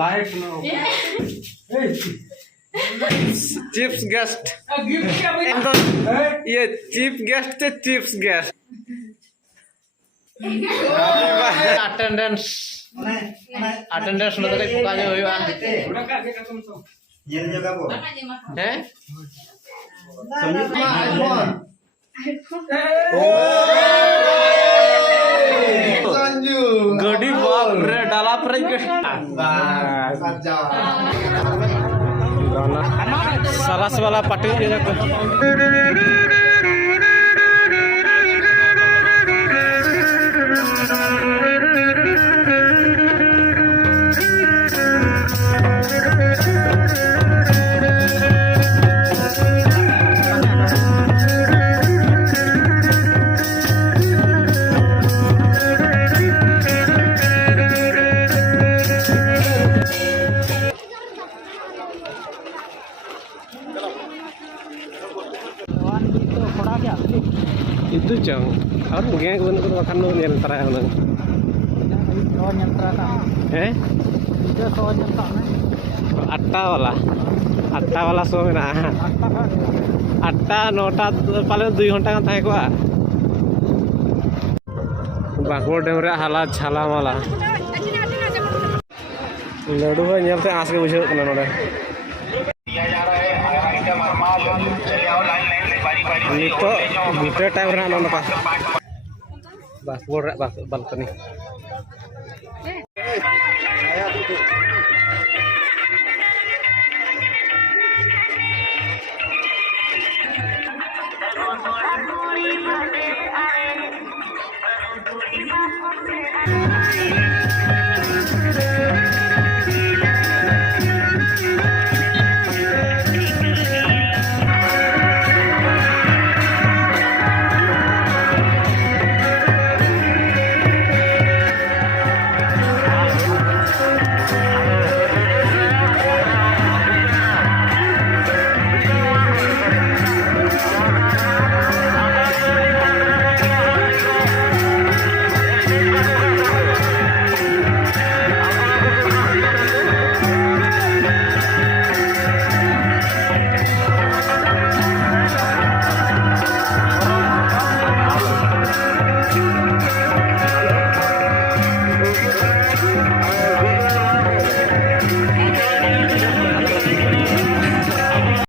Light no chips guest ये chief guest चे chips guest attendance ᱱᱚᱛᱮ ᱠᱟᱹᱡ ᱯᱚᱠᱟ ᱧᱚᱜ ᱦᱩᱭᱩᱜᱼᱟ ᱧᱮᱞ ᱡᱟᱭᱜᱟ ᱵᱚ ᱦᱮᱸ संजू गड़ी बाप रे डाला फ्राई के सरस वाला party itu jang harus geng bener bener makan lo nyel tera yang nang atta wala so na atta nota paling 2 घंटा kan tahe ko Bangkor Dam re hala jhala mala ladu ba nyel te aas ge bujhau kana node Nito, time rana napa? Bas, balkoni.